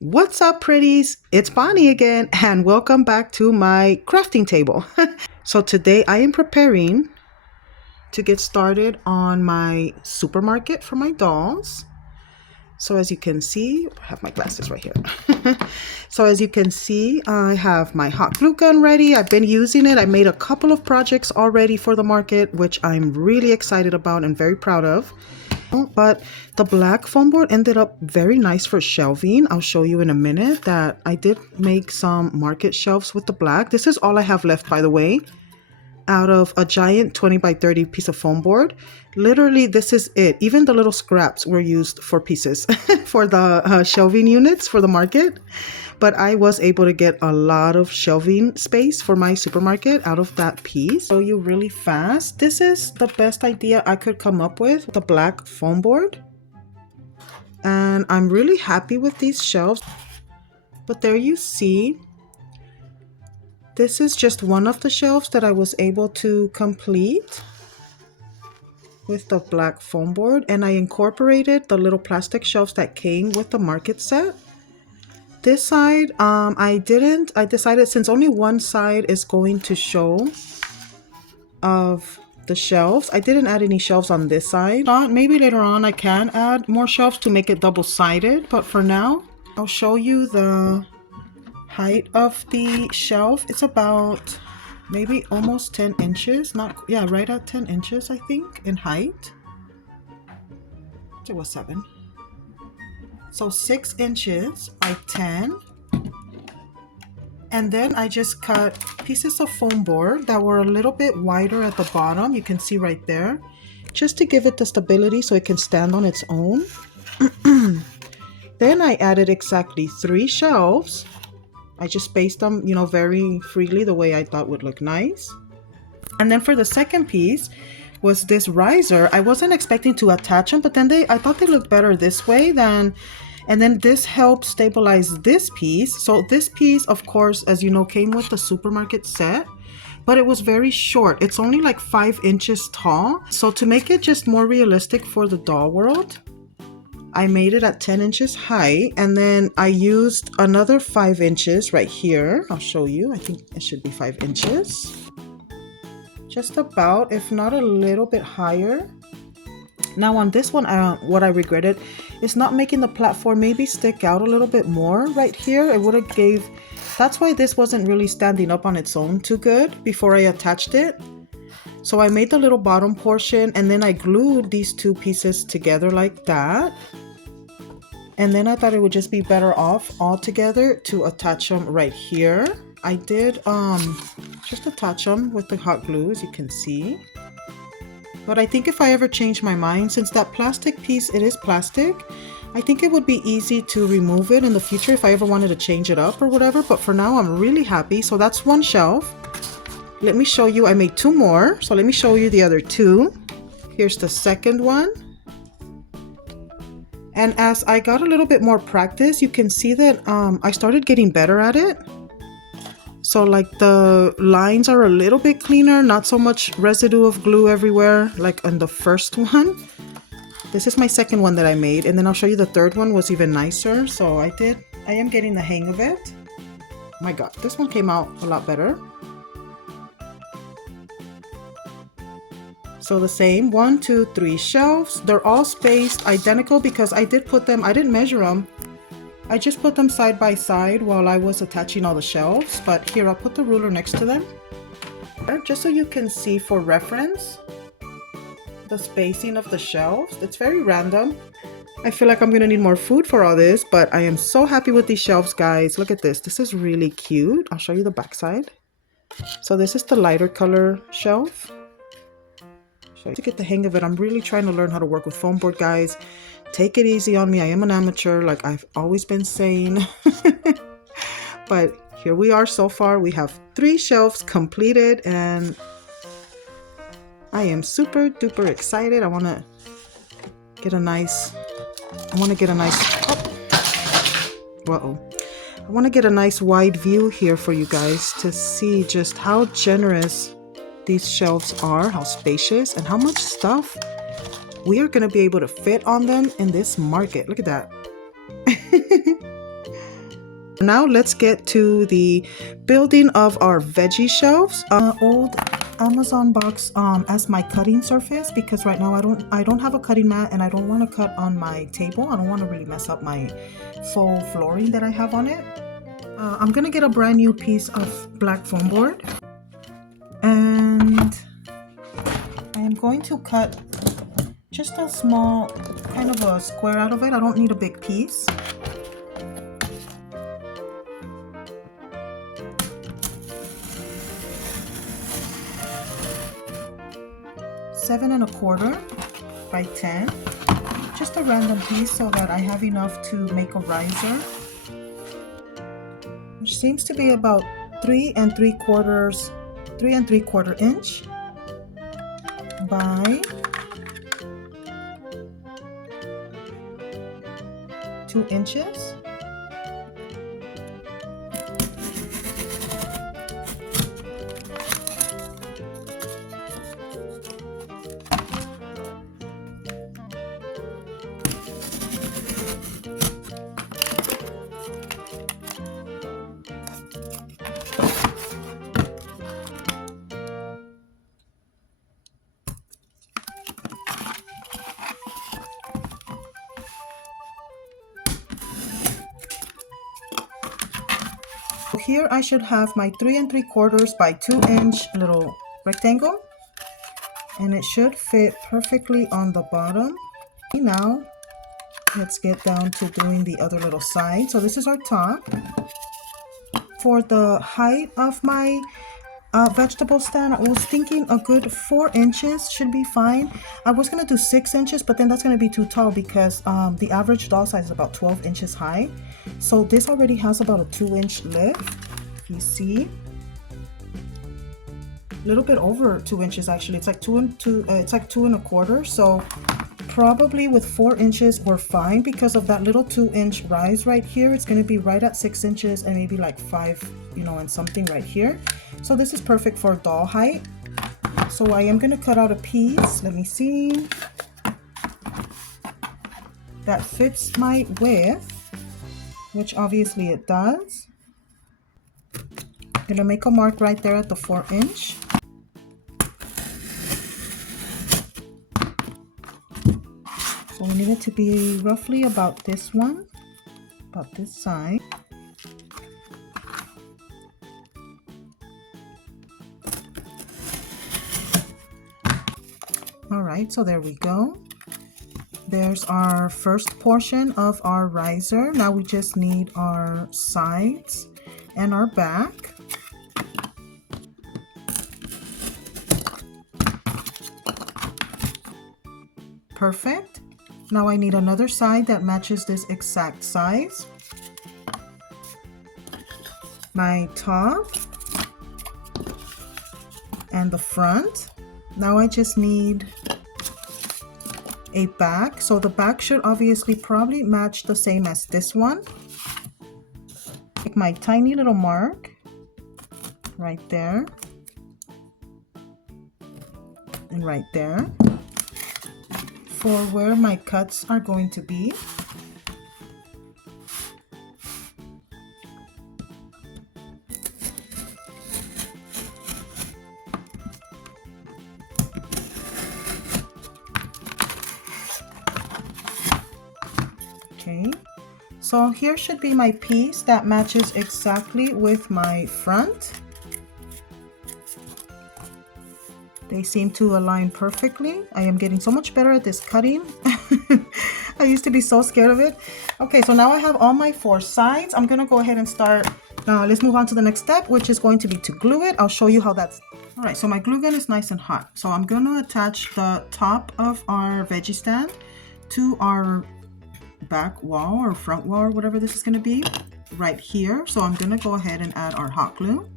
What's up, pretties? It's Bonnie again, and welcome back to my crafting table. So today I am preparing to get started on my supermarket for my dolls. So as you can see, I have my glasses right here. So as you can see, I have my hot glue gun ready. I've been using it. I made a couple of projects already for the market, which I'm really excited about and very proud of. But the black foam board ended up very nice for shelving. I'll show you in a minute that I did make some market shelves with the black. This is all I have left, by the way, out of a giant 20 by 30 piece of foam board. Literally, this is it. Even the little scraps were used for pieces for the shelving units for the market. But I was able to get a lot of shelving space for my supermarket out of that piece. Show you really fast. This is the best idea I could come up with, the black foam board. And I'm really happy with these shelves. But there you see, this is just one of the shelves that I was able to complete with the black foam board, and I incorporated the little plastic shelves that came with the market set. This side, I decided since only one side is going to show of the shelves, I didn't add any shelves on this side. Maybe later on I can add more shelves to make it double-sided, but for now, I'll show you the height of the shelf. It's about maybe almost 10 inches, right at 10 inches, I think, in height. It was 7. So 6 inches by 10. And then I just cut pieces of foam board that were a little bit wider at the bottom. You can see right there, just to give it the stability so it can stand on its own. Then I added exactly 3 shelves. I just spaced them, very freely the way I thought would look nice. And then for the second piece was this riser. I wasn't expecting to attach them, but then I thought they looked better this way than, and then this helped stabilize this piece. So this piece, of course, as you know, came with the supermarket set, but it was very short. It's only like 5 inches tall. So to make it just more realistic for the doll world, I made it at 10 inches high, and then I used another 5 inches right here. I'll show you. I think it should be 5 inches. Just about, if not a little bit higher. Now on this one, what I regretted is not making the platform maybe stick out a little bit more right here. It would have that's why this wasn't really standing up on its own too good before I attached it. So I made the little bottom portion, and then I glued these 2 pieces together like that. And then I thought it would just be better off all together to attach them right here. I did just attach them with the hot glue, as you can see. But I think if I ever change my mind, since that plastic piece, it is plastic, I think it would be easy to remove it in the future if I ever wanted to change it up or whatever. But for now, I'm really happy. So that's one shelf. Let me show you, I made 2 more. So let me show you the other 2. Here's the second one. And as I got a little bit more practice, you can see that I started getting better at it. So like the lines are a little bit cleaner, not so much residue of glue everywhere like on the first one. This is my second one that I made, and then I'll show you the third one was even nicer. So I am getting the hang of it. My God, this one came out a lot better. So the same 1, 2, 3 shelves. They're all spaced identical because I didn't measure them. I just put them side by side while I was attaching all the shelves. But here, I'll put the ruler next to them, just so you can see for reference the spacing of the shelves. It's very random. I feel like I'm gonna need more food for all this, but I am so happy with these shelves, guys. Look at this. This is really cute. I'll show you the back side. So this is the lighter color shelf. To get the hang of it, I'm really trying to learn how to work with foam board, guys. Take it easy on me. I am an amateur, like I've always been saying. But here we are so far. We have 3 shelves completed, and I am super duper excited. I want to get a nice wide view here for you guys to see just how generous these shelves are, how spacious, and how much stuff we are going to be able to fit on them in this market. Look at that. Now let's get to the building of our veggie shelves. Old Amazon box as my cutting surface, because right now I don't have a cutting mat and I don't want to cut on my table. I don't want to really mess up my faux flooring that I have on it. I'm gonna get a brand new piece of black foam board, and I am going to cut just a small kind of a square out of it. I don't need a big piece. 7 1/4 by 10. Just a random piece so that I have enough to make a riser, which seems to be about 3 3 3/4 inch by 2 inches. Here I should have my 3 3/4 by 2 inch little rectangle, and it should fit perfectly on the bottom. Now let's get down to doing the other little side. So this is our top. For the height of my vegetable stand, I was thinking a good 4 inches should be fine. I was gonna do 6 inches, but then that's gonna be too tall because the average doll size is about 12 inches high. So this already has about a 2-inch lift. If you see, a little bit over 2 inches actually. It's like 2 1/4. So probably with 4 inches we're fine because of that little 2-inch rise right here. It's going to be right at 6 inches and maybe like 5, and something right here. So this is perfect for doll height. So I am going to cut out a piece. Let me see. That fits my width, which obviously it does. I'm going to make a mark right there at the 4 inch. So we need it to be roughly about this one, about this side. All right, so there we go. There's our first portion of our riser. Now we just need our sides and our back. Perfect. Now I need another side that matches this exact size. My top and the front. Now I just need a back. So the back should obviously probably match the same as this one. Make my tiny little mark right there and right there for where my cuts are going to be. Okay, so here should be my piece that matches exactly with my front. They seem to align perfectly. I am getting so much better at this cutting. I used to be so scared of it. Okay, so now I have all my 4 sides. I'm gonna go ahead and start. Let's move on to the next step, which is going to be to glue it. I'll show you how that's. All right, so my glue gun is nice and hot. So I'm gonna attach the top of our veggie stand to our back wall or front wall or whatever this is gonna be right here. So I'm gonna go ahead and add our hot glue.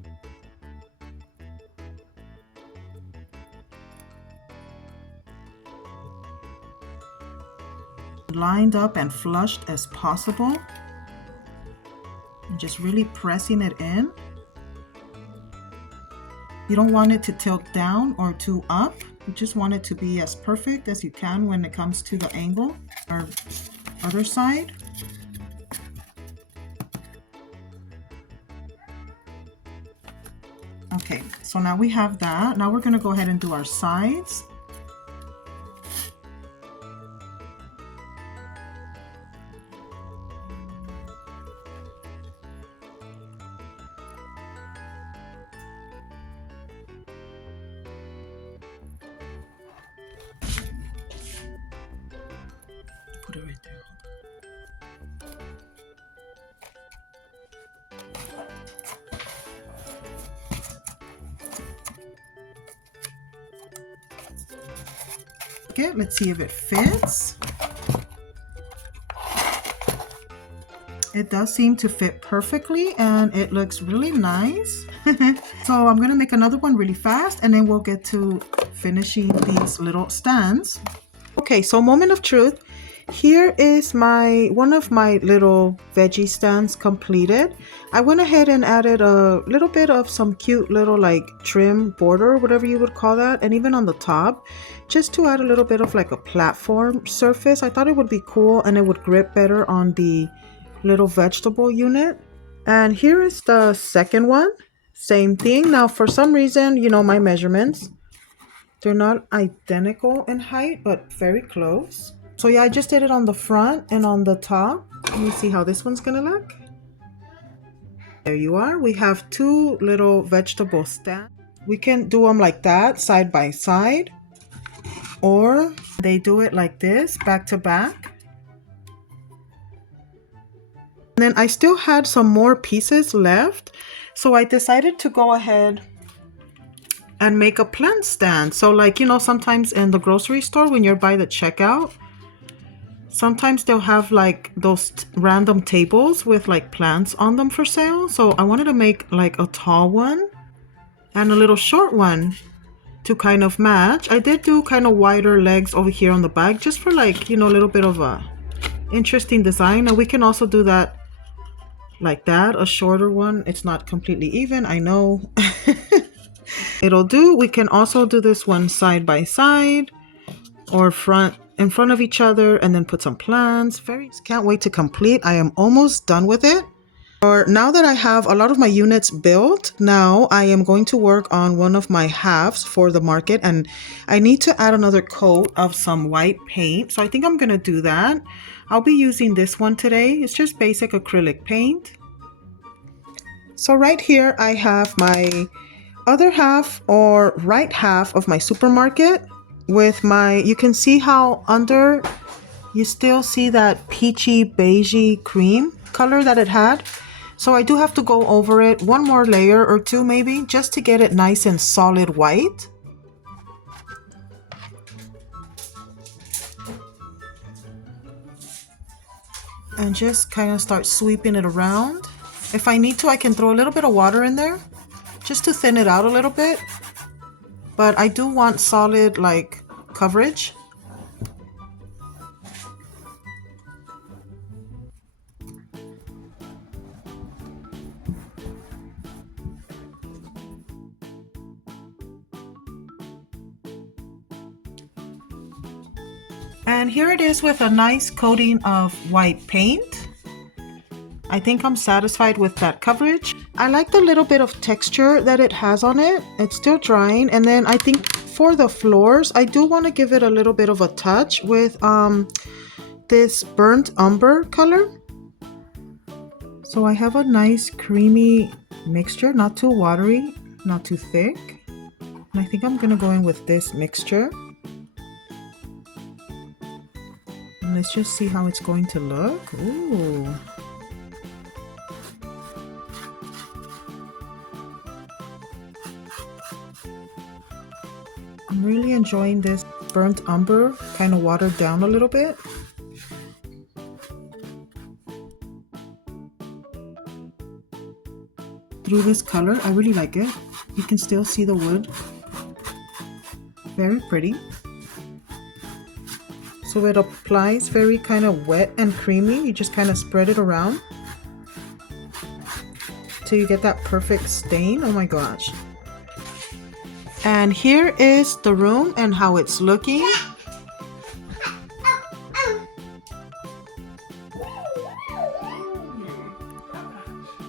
Lined up and flushed as possible. And just really pressing it in. You don't want it to tilt down or too up. You just want it to be as perfect as you can when it comes to the angle. Our other side. Okay, so now we have that. Now we're gonna go ahead and do our sides. Put it right there. Okay, let's see if it fits. It does seem to fit perfectly and it looks really nice. So I'm gonna make another one really fast and then we'll get to finishing these little stands. Okay, so moment of truth. Here is one of my little veggie stands completed. I went ahead and added a little bit of some cute little like trim border, whatever you would call that, and even on the top, just to add a little bit of like a platform surface. I thought it would be cool and it would grip better on the little vegetable unit. And here is the second one. Same thing. Now for some reason, you know, my measurements, they're not identical in height, but very close. So yeah, I just did it on the front and on the top. Let me see how this one's gonna look. There you are. We have two little vegetable stands. We can do them like that, side by side, or they do it like this, back to back. And then I still had some more pieces left, so I decided to go ahead and make a plant stand. So like, you know, sometimes in the grocery store when you're by the checkout, sometimes they'll have like those random tables with like plants on them for sale. So I wanted to make like a tall one and a little short one to kind of match. I did do kind of wider legs over here on the back just for like, you know, a little bit of a interesting design. And we can also do that like that, a shorter one. It's not completely even, I know. It'll do. We can also do this one side by side or in front of each other and then put some plants. Can't wait to complete. I am almost done with it. Or now that I have a lot of my units built, now I am going to work on one of my halves for the market, and I need to add another coat of some white paint. So I think I'm gonna do that. I'll be using this one today. It's just basic acrylic paint. So right here I have my other half or right half of my supermarket with you can see how under you still see that peachy beigey cream color that it had. So I do have to go over it one more layer or two maybe just to get it nice and solid white. And just kind of start sweeping it around. If I need to, I can throw a little bit of water in there just to thin it out a little bit, but I do want solid like coverage. And here it is with a nice coating of white paint. I think I'm satisfied with that coverage. I like the little bit of texture that it has on it. It's still drying. And then I think for the floors, I do want to give it a little bit of a touch with this burnt umber color. So I have a nice creamy mixture, not too watery, not too thick. And I think I'm gonna go in with this mixture. And let's just see how it's going to look. Ooh. I'm really enjoying this burnt umber, kind of watered down a little bit. Through this color, I really like it. You can still see the wood. Very pretty. So it applies very kind of wet and creamy. You just kind of spread it around till you get that perfect stain. Oh my gosh. And here is the room and how it's looking.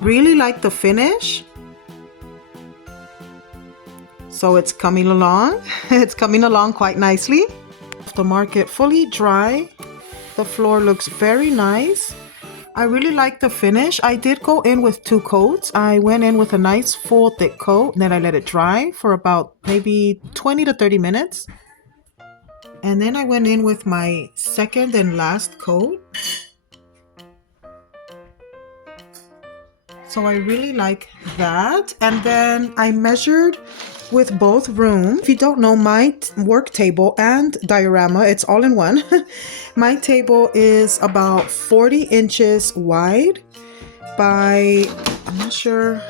Really like the finish. So it's coming along. It's coming along quite nicely. The market fully dry. The floor looks very nice. I really like the finish. I did go in with 2 coats. I went in with a nice full thick coat, and then I let it dry for about maybe 20 to 30 minutes. And then I went in with my second and last coat. So I really like that. And then I measured with both rooms. If you don't know, my work table and diorama, it's all in one. My table is about 40 inches wide by, I'm not sure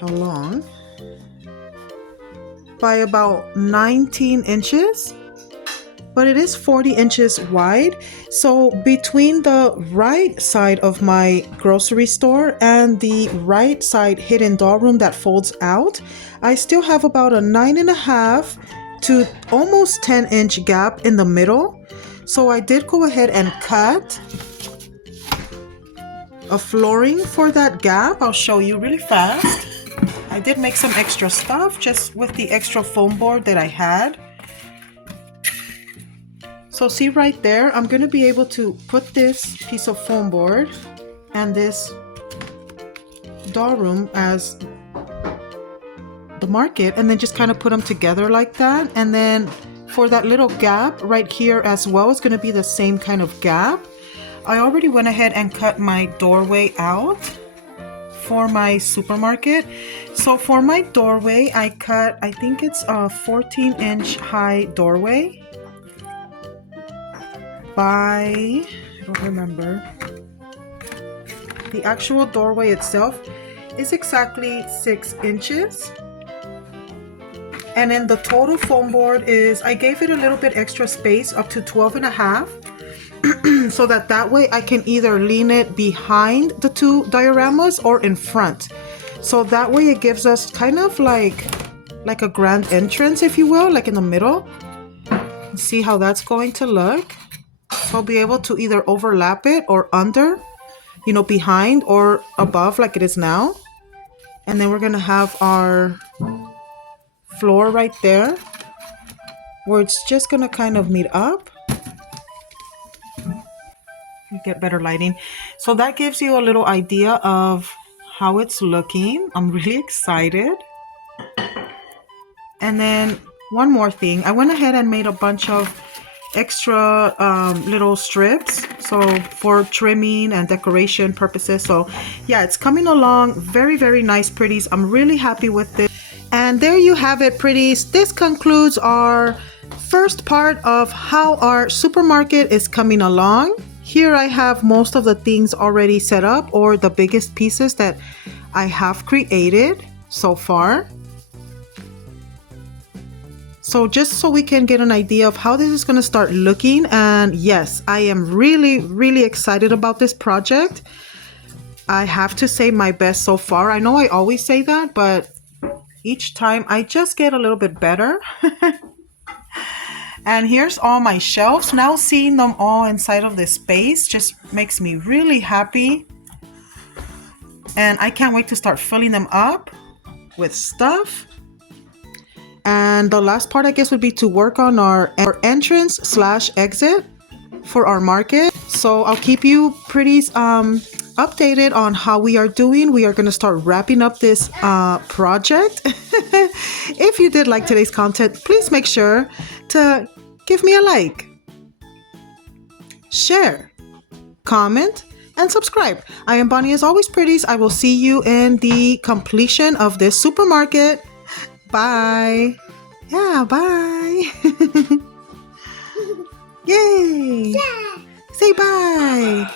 how long, by about 19 inches. But it is 40 inches wide. So between the right side of my grocery store and the right side hidden doll room that folds out, I still have about a 9.5 to almost 10-inch gap in the middle. So I did go ahead and cut a flooring for that gap. I'll show you really fast. I did make some extra stuff just with the extra foam board that I had. So see right there, I'm going to be able to put this piece of foam board and this doll room as the market, and then just kind of put them together like that. And then for that little gap right here as well, it's going to be the same kind of gap. I already went ahead and cut my doorway out for my supermarket. So for my doorway, I cut, I think it's a 14-inch high doorway. I don't remember. The actual doorway itself is exactly 6 inches. And then the total foam board is, I gave it a little bit extra space up to 12.5 so that way I can either lean it behind the 2 dioramas or in front. So that way it gives us kind of like a grand entrance, if you will, like in the middle. See how that's going to look. So I'll be able to either overlap it or under, you know, behind or above like it is now. And then we're going to have our floor right there where it's just going to kind of meet up. Get better lighting. So that gives you a little idea of how it's looking. I'm really excited. And then one more thing. I went ahead and made a bunch of extra little strips, so for trimming and decoration purposes. So yeah, it's coming along very, very nice, pretties. I'm really happy with this. And there you have it, pretties. This concludes our first part of how our supermarket is coming along. Here I have most of the things already set up, or the biggest pieces that I have created so far. So just so we can get an idea of how this is going to start looking. And yes, I am really, really excited about this project. I have to say my best so far. I know I always say that, but each time I just get a little bit better. And here's all my shelves. Now seeing them all inside of this space just makes me really happy. And I can't wait to start filling them up with stuff. And the last part, I guess, would be to work on our entrance / exit for our market. So I'll keep you pretties updated on how we are doing. We are going to start wrapping up this project. If you did like today's content, please make sure to give me a like, share, comment, and subscribe. I am Bonnie as always, pretties. I will see you in the completion of this supermarket. Bye. Yeah, bye. Yay. Yeah. Say bye.